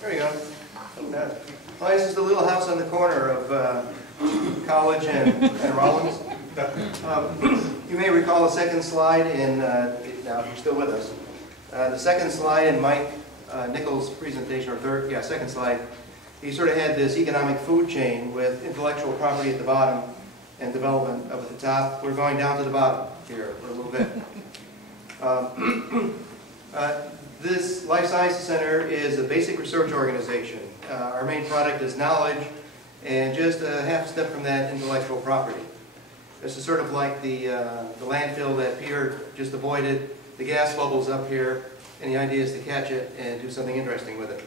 There you go. Well, this is the little house on the corner of College and Rollins. You may recall the second slide in, now if you're still with us, the second slide in Mike Nichols' presentation, or third, yeah, second slide, he sort of had this economic food chain with intellectual property at the bottom and development up at the top. We're going down to the bottom here for a little bit. This Life Sciences Center is a basic research organization. Our main product is knowledge, and just a half step from that, intellectual property. This is sort of like the landfill that Peter just avoided. The gas bubbles up here, and the idea is to catch it and do something interesting with it.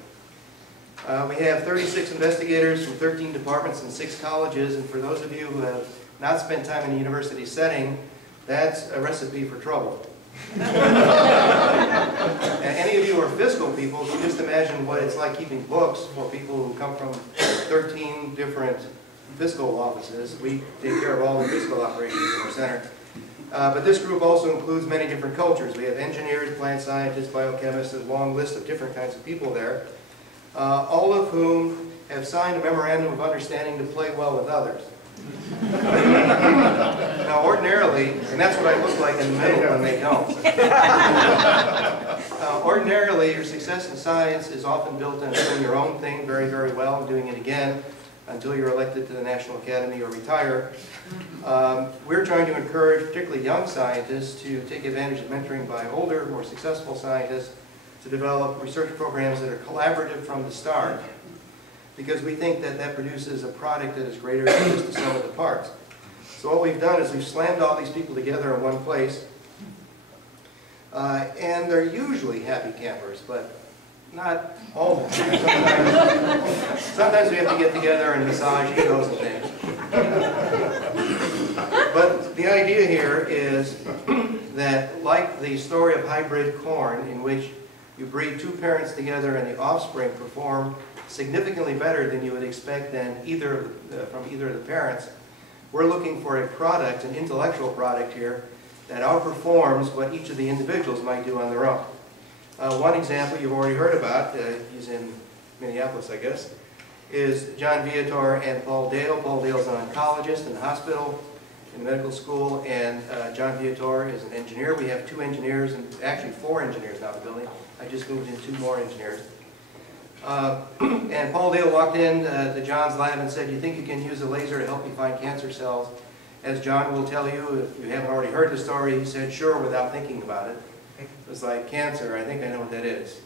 We have 36 investigators from 13 departments and 6 colleges, and for those of you who have not spent time in a university setting, that's a recipe for trouble. And any of you who are fiscal people, can just imagine what it's like keeping books for people who come from 13 different fiscal offices. We take care of all the fiscal operations in our center. But this group also includes many different cultures. We have engineers, plant scientists, biochemists, a long list of different kinds of people there, all of whom have signed a memorandum of understanding to play well with others. Now ordinarily, and that's what I look like in the middle when they don't. Ordinarily, your success in science is often built on doing your own thing very, very well and doing it again until you're elected to the National Academy or retire. We're trying to encourage particularly young scientists to take advantage of mentoring by older, more successful scientists to develop research programs that are collaborative from the start, because we think that that produces a product that is greater than just the sum of the parts. So what we've done is we've slammed all these people together in one place, and they're usually happy campers, but not all the time. Sometimes we have to get together and massage egos and things. But the idea here is that, like the story of hybrid corn, in which you breed 2 parents together and the offspring perform significantly better than you would expect than from either of the parents, we're looking for a product, an intellectual product here, that outperforms what each of the individuals might do on their own. One example you've already heard about, he's in Minneapolis, I guess, is John Viator and Paul Dale. Paul Dale's an oncologist in the hospital, in medical school, and John Viator is an engineer. We have 2 engineers, and actually 4 engineers now in the building. I just moved in 2 more engineers. And Paul Dale walked in to John's lab and said, "You think you can use a laser to help me find cancer cells?" As John will tell you, if you haven't already heard the story, he said, "Sure," without thinking about it. It was like, cancer, I think I know what that is.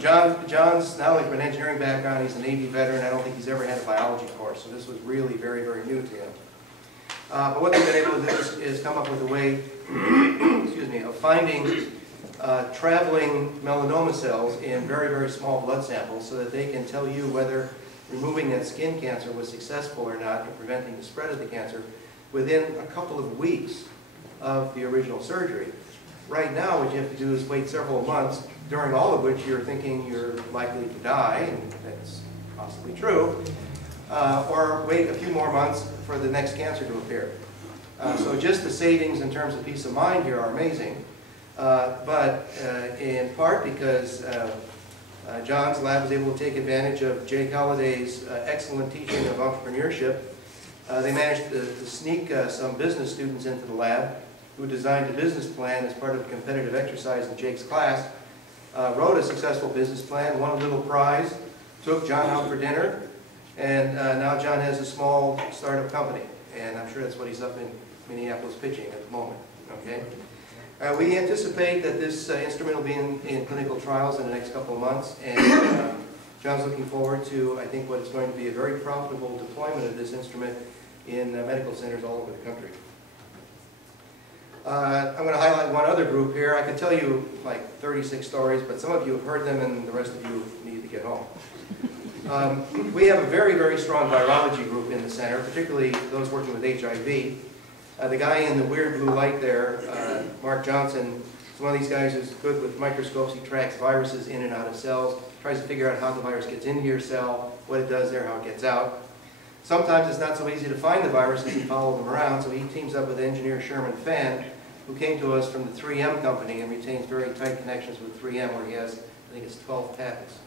John's not only from an engineering background, he's a Navy veteran. I don't think he's ever had a biology course, so this was really very, very new to him. But what they've been able to do is come up with a way excuse me, of finding traveling melanoma cells in very, very small blood samples so that they can tell you whether removing that skin cancer was successful or not in preventing the spread of the cancer within a couple of weeks of the original surgery. Right now, what you have to do is wait several months, during all of which you're thinking you're likely to die, and that's possibly true, or wait a few more months for the next cancer to appear. So just the savings in terms of peace of mind here are amazing. But in part because John's lab was able to take advantage of Jake Holliday's excellent teaching of entrepreneurship, they managed to sneak some business students into the lab who designed a business plan as part of a competitive exercise in Jake's class, wrote a successful business plan, won a little prize, took John out for dinner, and now John has a small startup company, and I'm sure that's what he's up in Minneapolis pitching at the moment. Okay. We anticipate that this instrument will be in clinical trials in the next couple of months, and John's looking forward to, I think, what is going to be a very profitable deployment of this instrument in medical centers all over the country. I'm going to highlight one other group here. I could tell you like 36 stories, but some of you have heard them and the rest of you need to get home. We have a very, very strong virology group in the center, particularly those working with HIV. The guy in the weird blue light there, Mark Johnson, is one of these guys who's good with microscopes. He tracks viruses in and out of cells, tries to figure out how the virus gets into your cell, what it does there, how it gets out. Sometimes it's not so easy to find the viruses and follow them around, so he teams up with engineer Sherman Fan, who came to us from the 3M company and retains very tight connections with 3M, where he has, I think it's 12 patents.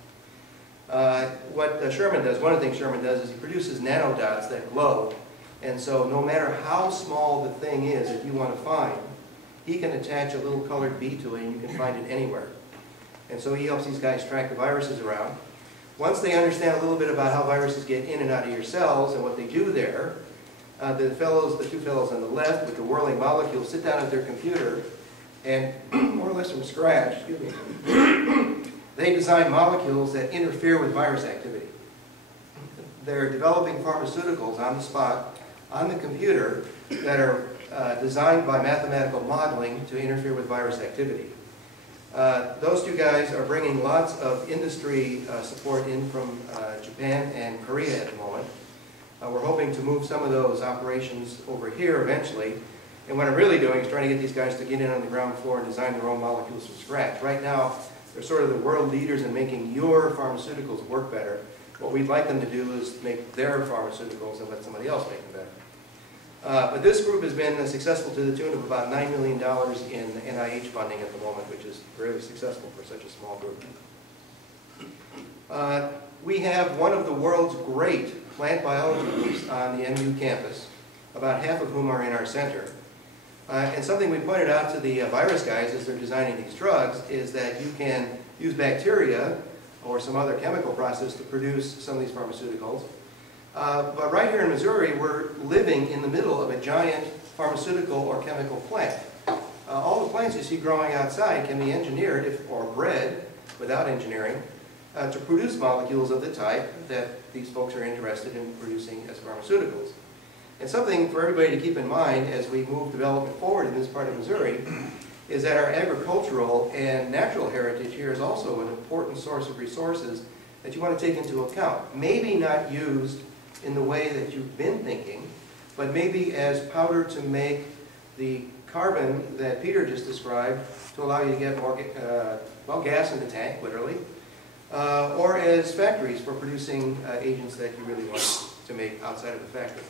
What Sherman does, one of the things Sherman does is he produces nanodots that glow. And so no matter how small the thing is that you want to find, he can attach a little colored bead to it and you can find it anywhere. And so he helps these guys track the viruses around. Once they understand a little bit about how viruses get in and out of your cells and what they do there, the two fellows on the left with the whirling molecules sit down at their computer and, more or less from scratch, excuse me, they design molecules that interfere with virus activity. They're developing pharmaceuticals on the spot, on the computer, that are designed by mathematical modeling to interfere with virus activity. Those two guys are bringing lots of industry support in from Japan and Korea at the moment. We're hoping to move some of those operations over here eventually. And what I'm really doing is trying to get these guys to get in on the ground floor and design their own molecules from scratch. Right now, they're sort of the world leaders in making your pharmaceuticals work better. What we'd like them to do is make their pharmaceuticals and let somebody else make them better. But this group has been successful to the tune of about $9 million in NIH funding at the moment, which is really successful for such a small group. We have one of the world's great plant biology groups on the MU campus, about half of whom are in our center. And something we pointed out to the virus guys as they're designing these drugs is that you can use bacteria or some other chemical process to produce some of these pharmaceuticals. But right here in Missouri, we're living in the middle of a giant pharmaceutical or chemical plant. All the plants you see growing outside can be engineered or bred without engineering to produce molecules of the type that these folks are interested in producing as pharmaceuticals. And something for everybody to keep in mind as we move development forward in this part of Missouri is that our agricultural and natural heritage here is also an important source of resources that you want to take into account. Maybe not used in the way that you've been thinking, but maybe as powder to make the carbon that Peter just described to allow you to get more gas in the tank, literally, or as factories for producing agents that you really want to make outside of the factory.